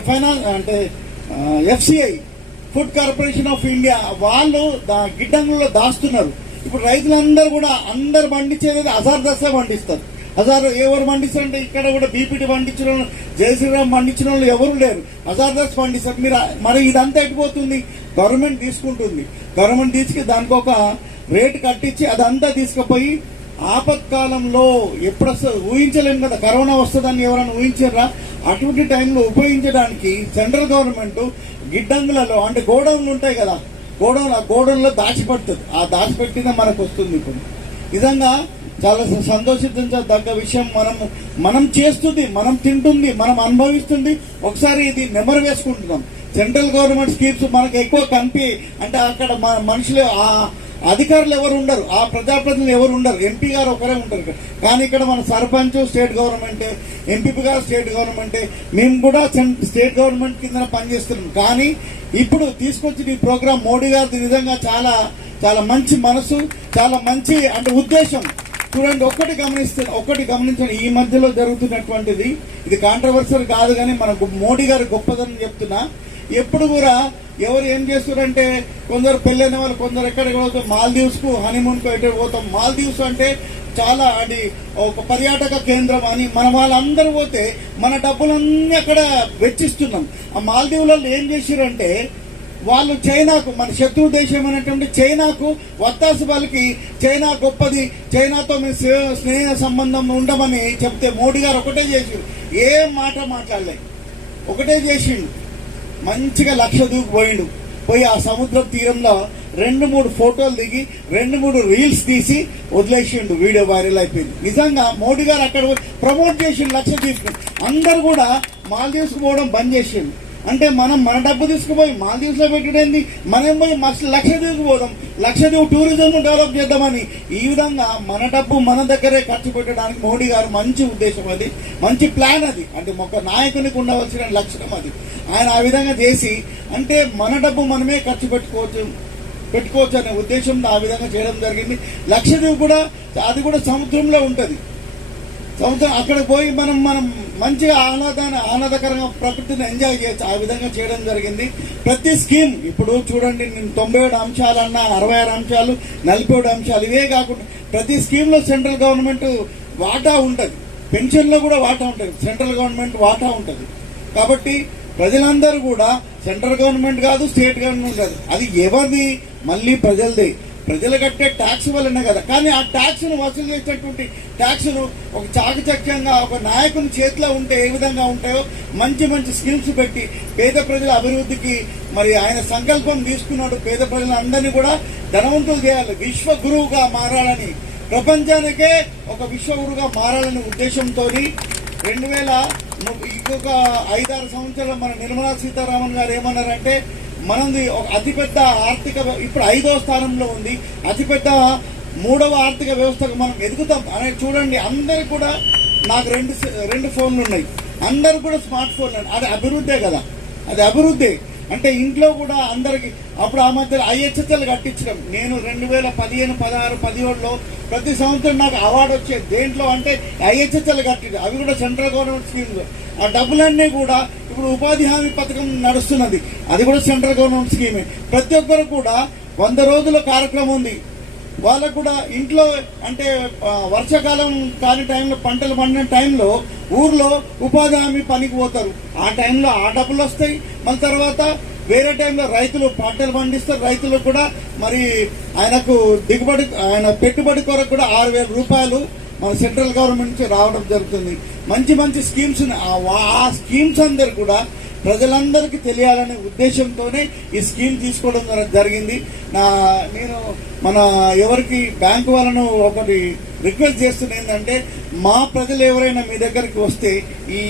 ఫైనాన్స్ అంటే FCI, food corporation of India. వాళ్ళు గిడ్డంగుల్లో దాస్తున్నారు. ఇప్పుడు రైతులందరూ కూడా అందరు పండించేది హజార్ దశ పండిస్తారు. హజార్ ఎవరు పండిస్తారంటే ఇక్కడ కూడా బీపీటీ పండించిన వాళ్ళు, జయశ్రీరామ్ పండించిన వాళ్ళు ఎవరు లేరు, హజార్ దశ పండిస్తారు. మరి ఇదంతా ఎట్టిపోతుంది, గవర్నమెంట్ తీసుకుంటుంది. గవర్నమెంట్ తీసుకు దానికి ఒక రేటు కట్టించి అదంతా తీసుకుపోయి ఆపత్కాలంలో ఎప్పుడు వస్తుంది ఊహించలేము కదా, కరోనా వస్తుందని ఎవరైనా ఊహించారా? అటువంటి టైంలో ఉపయోగించడానికి సెంట్రల్ గవర్నమెంట్ గిడ్డంగులలో అంటే గోడౌన్లు ఉంటాయి కదా, గోడౌన్లో దాచిపెడుతుంది. ఆ దాచిపెట్టిందే మనకు వస్తుంది. ఇప్పుడు నిజంగా చాలా సంతోషించదగ్గ విషయం. మనం చేస్తుంది, మనం తింటుంది, మనం అనుభవిస్తుంది. ఒకసారి ఇది నెమరు వేసుకుంటున్నాం. సెంట్రల్ గవర్నమెంట్ స్కీమ్స్ మనకు ఎక్కువ అంటే అక్కడ మనుషులు అధికారులు ఎవరు ఉండరు, ఆ ప్రజాప్రతినిధులు ఎవరు ఉండరు, ఎంపీ గారు ఒకరే ఉంటారు. కానీ ఇక్కడ మన సర్పంచ్ స్టేట్ గవర్నమెంటే, ఎంపీపీ గారు స్టేట్ గవర్నమెంటే, మేము కూడా స్టేట్ గవర్నమెంట్ కింద పనిచేస్తున్నాం. కానీ ఇప్పుడు తీసుకొచ్చిన ఈ ప్రోగ్రామ్ మోడీ గారిది నిజంగా చాలా చాలా మంచి మనసు, చాలా మంచి అంటే ఉద్దేశం. చూడండి, ఒక్కటి గమనించండి, ఈ మధ్యలో జరుగుతున్నటువంటిది ఇది కాంట్రవర్సల్ కాదు, కానీ మన మోడీ గారి గొప్పదని చెప్తున్నా. ఎప్పుడు కూడా ఎవరు ఏం చేస్తారంటే కొందరు పెళ్ళైన వాళ్ళు కొందరు ఎక్కడికి పోతాం, మాల్దీవ్స్ కు హనీమూన్ కు ఎటు పోతాం. మాల్దీవ్స్ అంటే చాలా అది ఒక పర్యాటక కేంద్రం అని మన వాళ్ళందరూ పోతే మన డబ్బులన్నీ అక్కడ వెచ్చిస్తున్నాం. ఆ మాల్దీవులలో ఏం చేశారంటే వాళ్ళు చైనాకు, మన శత్రు దేశం అనేటువంటి చైనాకు వత్తాసు పలికి చైనా గొప్పది, చైనాతో మేము స్నేహ సంబంధం ఉండమని చెప్తే మోడీ గారు ఒకటే చేసిండు, ఏం మాట మాట్లాడలేదు, ఒకటే చేసిండు, మంచిగా లక్షద్వీప్ పోయిండు. పోయి ఆ సముద్ర తీరంలో 2-3 ఫోటోలు దిగి 2-3 రీల్స్ తీసి వదిలేసిండు. వీడియో వైరల్ అయిపోయింది. నిజంగా మోడీ గారు అక్కడ ప్రమోట్ చేసిండు లక్షద్వీప్. అందరు కూడా మాల్దీవ్స్ పోవడం బంద్ చేసిండు. అంటే మనం మన డబ్బు తీసుకుపోయి మాల్దీవ్స్ లో పెట్టడేంది, మనం పోయి లక్షద్వీప్ పోదాం, లక్షద్వీప్ టూరిజం డెవలప్ చేద్దామని ఈ విధంగా మన డబ్బు మన దగ్గరే ఖర్చు పెట్టడానికి మోడీ గారు మంచి ఉద్దేశం, అది మంచి ప్లాన్. అది అంటే ఒక నాయకునికి ఉండవలసిన లక్షణం అది. ఆయన ఆ విధంగా చేసి అంటే మన డబ్బు మనమే ఖర్చు పెట్టుకోవచ్చు అనే ఉద్దేశంతో ఆ విధంగా చేయడం జరిగింది. లక్షద్వీప్ కూడా అది కూడా సముద్రంలో ఉంటుంది. సముద్రం అక్కడ పోయి మనం మంచిగా ఆహ్లాదకరంగా ప్రకృతిని ఎంజాయ్ చేయొచ్చు. ఆ విధంగా చేయడం జరిగింది. ప్రతి స్కీమ్ ఇప్పుడు చూడండి, 97 అంశాలన్నా 66 అంశాలు 47 అంశాలు ఇవే కాకుండా ప్రతి స్కీమ్ లో సెంట్రల్ గవర్నమెంట్ వాటా ఉంటుంది, పెన్షన్ లో కూడా వాటా ఉంటుంది, సెంట్రల్ గవర్నమెంట్ వాటా ఉంటుంది. కాబట్టి ప్రజలందరూ కూడా సెంట్రల్ గవర్నమెంట్ కాదు, స్టేట్ గవర్నమెంట్ కాదు, అది ఎవరిది, మళ్ళీ ప్రజలది. ప్రజలు కట్టే ట్యాక్స్ వల్లనే కదా. కానీ ఆ ట్యాక్స్ ను వసూలు చేసేటువంటి ట్యాక్స్ ను ఒక చాకచక్యంగా ఒక నాయకుని చేతిలో ఉంటే ఏ విధంగా ఉంటాయో మంచి మంచి స్కీమ్స్ పెట్టి పేద ప్రజల అభివృద్ధికి మరి ఆయన సంకల్పం తీసుకున్నాడు. పేద ప్రజలందరినీ కూడా ధనవంతులు చేయాలి, విశ్వ గురువుగా మారాలని, ప్రపంచానికే ఒక విశ్వగురుగా మారాలనే ఉద్దేశంతో 2000 ఇంకొక 5-6 సంవత్సరాలు మన నిర్మలా సీతారామన్ గారు ఏమన్నారంటే మనది ఒక అతిపెద్ద ఆర్థిక, ఇప్పుడు 5వ స్థానంలో ఉంది, అతిపెద్ద 3వ ఆర్థిక వ్యవస్థకు మనం ఎదుగుతాం అనేది. చూడండి, అందరికి కూడా నాకు రెండు ఫోన్లు ఉన్నాయి, అందరు కూడా స్మార్ట్ ఫోన్లు. అది అభివృద్ధే కదా, అది అభివృద్ధి. అంటే ఇంట్లో కూడా అందరికి అప్పుడు ఆ మధ్య ఐహెచ్ఎస్ఎల్ కట్టించడం. నేను 2015, 16, 17లో ప్రతి సంవత్సరం నాకు అవార్డు వచ్చేది. దేంట్లో అంటే ఐహెచ్ఎస్ఎల్ కట్టింది, అవి కూడా సెంట్రల్ గవర్నమెంట్ స్కీమ్స్. ఆ డబ్బులన్నీ కూడా ఇప్పుడు ఉపాధి హామీ పథకం నడుస్తున్నది, అది కూడా సెంట్రల్ గవర్నమెంట్ స్కీమే. ప్రతి ఒక్కరు కూడా 100 రోజుల కార్యక్రమం ఉంది. వాళ్ళకు కూడా ఇంట్లో అంటే వర్షాకాలం కాని టైంలో, పంటలు పండిన టైంలో ఊర్లో ఉపాధి హామీ పనికి పోతారు. ఆ టైంలో ఆ డబ్బులు వస్తాయి. మళ్ళీ తర్వాత వేరే టైంలో రైతులు పంటలు పండిస్తారు. రైతులకు కూడా మరి ఆయనకు దిగుబడి, ఆయన పెట్టుబడి కొరకు కూడా 6,000 రూపాయలు మన సెంట్రల్ గవర్నమెంట్ నుంచి రావడం జరుగుతుంది. మంచి మంచి స్కీమ్స్, ఆ స్కీమ్స్ అందరు కూడా ప్రజలందరికీ తెలియాలనే ఉద్దేశంతోనే ఈ స్కీమ్ తీసుకోవడం జరిగింది. నేను మన ఎవరికి బ్యాంకు వాళ్ళను ఒకటి రిక్వెస్ట్ చేస్తున్నా, ఏంటంటే మా ప్రజలు ఎవరైనా మీ దగ్గరికి వస్తే ఈ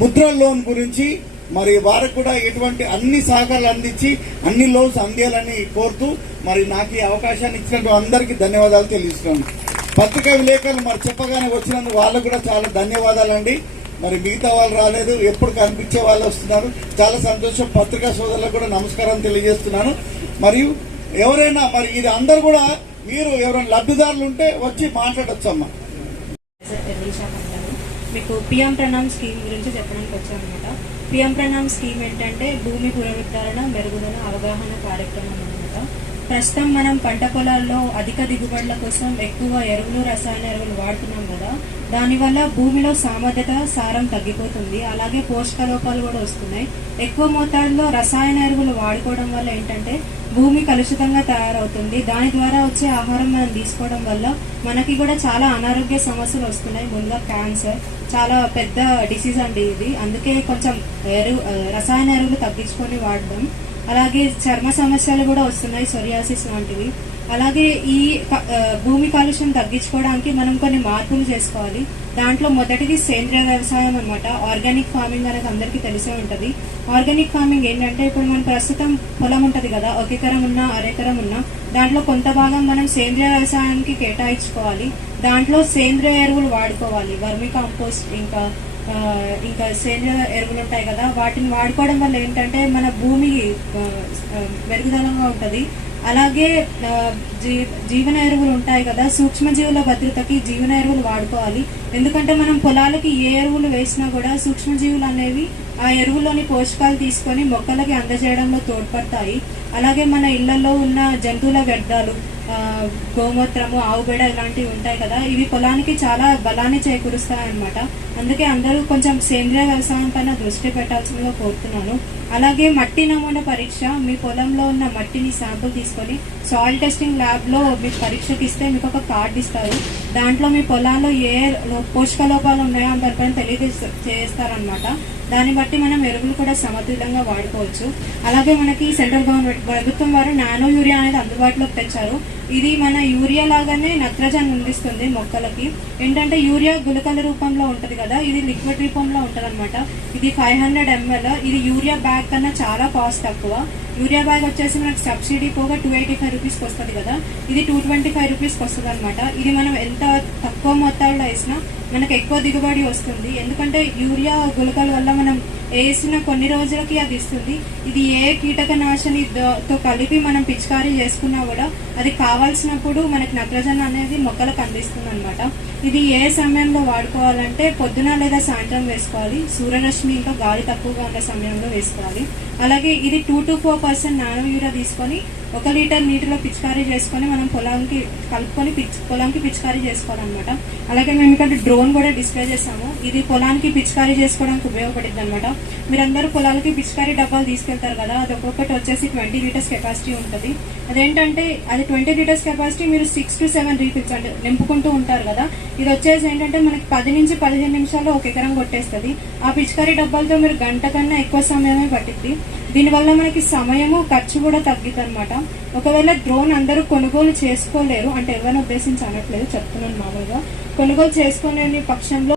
ముద్ర లోన్ గురించి మరి వారికి కూడా ఎటువంటి అన్ని సహకారాలు అందించి అన్ని లోన్స్ అందేయాలని కోరుతూ మరి నాకు ఈ అవకాశాన్ని ఇచ్చినట్టు అందరికీ ధన్యవాదాలు తెలియజేస్తున్నాను. పత్రికా విలేకరులు మరి చెప్పగానే వచ్చినందుకు వాళ్ళకు కూడా చాలా ధన్యవాదాలండి. మరి మిగతా వాళ్ళు రాలేదు, ఎప్పుడు కనిపించే వాళ్ళు వస్తున్నారు, చాలా సంతోషం. పత్రికా సోదరులకు కూడా నమస్కారం తెలియజేస్తున్నాను. మరియు ఎవరైనా మరి ఇది అందరు కూడా మీరు ఎవరైనా లబ్ధిదారులు ఉంటే వచ్చి మాట్లాడొచ్చు అమ్మా. మీకు పిఎం ప్రణామ్ స్కీమ్ గురించి చెప్పడానికి వచ్చామన్నమాట. పిఎం ప్రణామ్ స్కీమ్ ఏంటంటే భూమి పునరుద్ధరణ, మెరుగుదల, అవగాహన కార్యక్రమం అన్నమాట. ప్రస్తుతం మనం పంట పొలాల్లో అధిక దిగుబడుల కోసం ఎక్కువ ఎరువులు, రసాయన ఎరువులు వాడుతున్నాం కదా. దానివల్ల భూమిలో సామర్థ్యత, సారం తగ్గిపోతుంది. అలాగే పోషక లోపాలు కూడా వస్తున్నాయి. ఎక్కువ మోతాదులో రసాయన ఎరువులు వాడుకోవడం వల్ల ఏంటంటే భూమి కలుషితంగా తయారవుతుంది. దాని ద్వారా వచ్చే ఆహారం మనం తీసుకోవడం వల్ల మనకి కూడా చాలా అనారోగ్య సమస్యలు వస్తున్నాయి. ముందుగా క్యాన్సర్ చాలా పెద్ద డిసీజ్ అండి ఇది. అందుకే కొంచెం రసాయన ఎరువులు తగ్గించుకొని వాడడం. అలాగే చర్మ సమస్యలు కూడా వస్తున్నాయి, సోరియాసిస్ లాంటివి. అలాగే ఈ భూమి కాలుష్యం తగ్గించుకోవడానికి మనం కొన్ని మార్పులు చేసుకోవాలి. దాంట్లో మొదటిది సేంద్రియ వ్యవసాయం అన్నమాట. ఆర్గానిక్ ఫార్మింగ్ అనేది అందరికీ తెలిసే ఉంటుంది. ఆర్గానిక్ ఫార్మింగ్ ఏంటంటే ఇప్పుడు మన ప్రస్తుతం పొలం ఉంటుంది కదా, 1 ఎకరం ఉన్నా 1/2 ఎకరం ఉన్నా దాంట్లో కొంత భాగం మనం సేంద్రియ వ్యవసాయానికి కేటాయించుకోవాలి. దాంట్లో సేంద్రియ ఎరువులు వాడుకోవాలి, వర్మి కాంపోస్ట్ ఇంకా సేంద్రియ ఎరువులు ఉంటాయి కదా, వాటిని వాడుకోవడం వల్ల ఏంటంటే మన భూమి మెరుగుదలంగా ఉంటుంది. అలాగే జీవన ఎరువులు ఉంటాయి కదా, సూక్ష్మజీవుల భద్రతకి జీవన ఎరువులు వాడుకోవాలి. ఎందుకంటే మనం పొలాలకి ఏ ఎరువులు వేసినా కూడా సూక్ష్మజీవులు అనేవి ఆ ఎరువులోని పోషకాలు తీసుకొని మొక్కలకి అందజేయడంలో తోడ్పడతాయి. అలాగే మన ఇళ్లలో ఉన్న జంతువుల వ్యర్థాలు, గోమూత్రము, ఆవు పేడ ఇలాంటివి ఉంటాయి కదా, ఇవి పొలానికి చాలా బలాన్ని చేకూరుస్తాయి అన్నమాట. అందుకే అందరూ కొంచెం సేంద్రియ వ్యవసాయం పైన దృష్టి పెట్టాల్సిందిగా కోరుతున్నాను. అలాగే మట్టి నమూనా పరీక్ష, మీ పొలంలో ఉన్న మట్టిని శాంపుల్ తీసుకొని సాయిల్ టెస్టింగ్ ల్యాబ్లో మీకు పరీక్షకి ఇస్తే మీకు ఒక కార్డు ఇస్తారు. దాంట్లో మీ పొలాల్లో ఏ పోషక లోపాలు ఉన్నాయో దానిపైన తెలియజేస్తారనమాట. దాన్ని బట్టి మనం ఎరువులు కూడా సమతుల్యంగా వాడుకోవచ్చు. అలాగే మనకి సెంట్రల్ గవర్నమెంట్ ప్రభుత్వం వారు నానో యూరియా అనేది అందుబాటులోకి తెచ్చారు. ఇది మన యూరియా లాగానే నత్రజని అందిస్తుంది మొక్కలకి. ఏంటంటే యూరియా గుళికల రూపంలో ఉంటుంది కదా, ఇది లిక్విడ్ రూపంలో ఉంటుంది అనమాట. ఇది 500 ml. ఇది యూరియా బ్యాగ్ కన్నా చాలా కాస్ట్ తక్కువ. యూరియా బ్యాగ్ వచ్చేసి మనకి సబ్సిడీ పోగా 285 రూపీస్కి వస్తుంది కదా, ఇది 225 రూపీస్కి వస్తుంది అనమాట. ఇది మనం ఎంత తక్కువ మొత్తాల్లో వేసినా మనకు ఎక్కువ దిగుబడి వస్తుంది. ఎందుకంటే యూరియా గుళికల వల్ల మనం వేసిన కొన్ని రోజులకి అది ఇస్తుంది. ఇది ఏ కీటకనాశనితో కలిపి మనం పిచికారీ చేసుకున్నా కూడా అది కావాల్సినప్పుడు మనకి నత్రజని అనేది మొక్కలకు అందిస్తుంది అనమాట. ఇది ఏ సమయంలో వాడుకోవాలంటే పొద్దున లేదా సాయంత్రం వేసుకోవాలి. సూర్యరశ్మి ఇంకా గాలి తక్కువగా ఉన్న సమయంలో వేసుకోవాలి. అలాగే ఇది 2 to 4% నానో యూరియా తీసుకొని 1 లీటర్ నీటిలో పిచికారీ చేసుకొని మనం పొలానికి కలుపుకొని పొలానికి పిచికారీ చేసుకోవాలన్నమాట. అలాగే మేము ఇక్కడ డ్రోన్ కూడా డిస్ప్లే చేసాము. ఇది పొలానికి పిచికారీ చేసుకోవడానికి ఉపయోగపడుతుంది అనమాట. మీరందరూ పొలాలకి పిచికారీ డబ్బాలు తీసుకెళ్తారు కదా, అది ఒక్కొక్కటి వచ్చేసి 20 లీటర్స్ కెపాసిటీ ఉంటుంది. అదేంటంటే అది 20 లీటర్స్ కెపాసిటీ మీరు 6 to 7 రీఫిల్స్ అంటే నింపుకుంటూ ఉంటారు కదా. ఇది వచ్చేసి ఏంటంటే మనకి 10 నుంచి 15 నిమిషాల్లో 1 ఎకరం కొట్టేస్తుంది. ఆ పిచికారీ డబ్బాలతో మీరు గంట కన్నా ఎక్కువ సమయమే పట్టిద్ది. దీనివల్ల మనకి సమయము, ఖర్చు కూడా తగ్గిద్ది అనమాట. ఒకవేళ డ్రోన్ అందరూ కొనుగోలు చేసుకోలేరు అంటే ఎవరిని ఉద్దేశించి అనట్లేదు, చెప్తున్నాను మామూలుగా, కొనుగోలు చేసుకోలేని పక్షంలో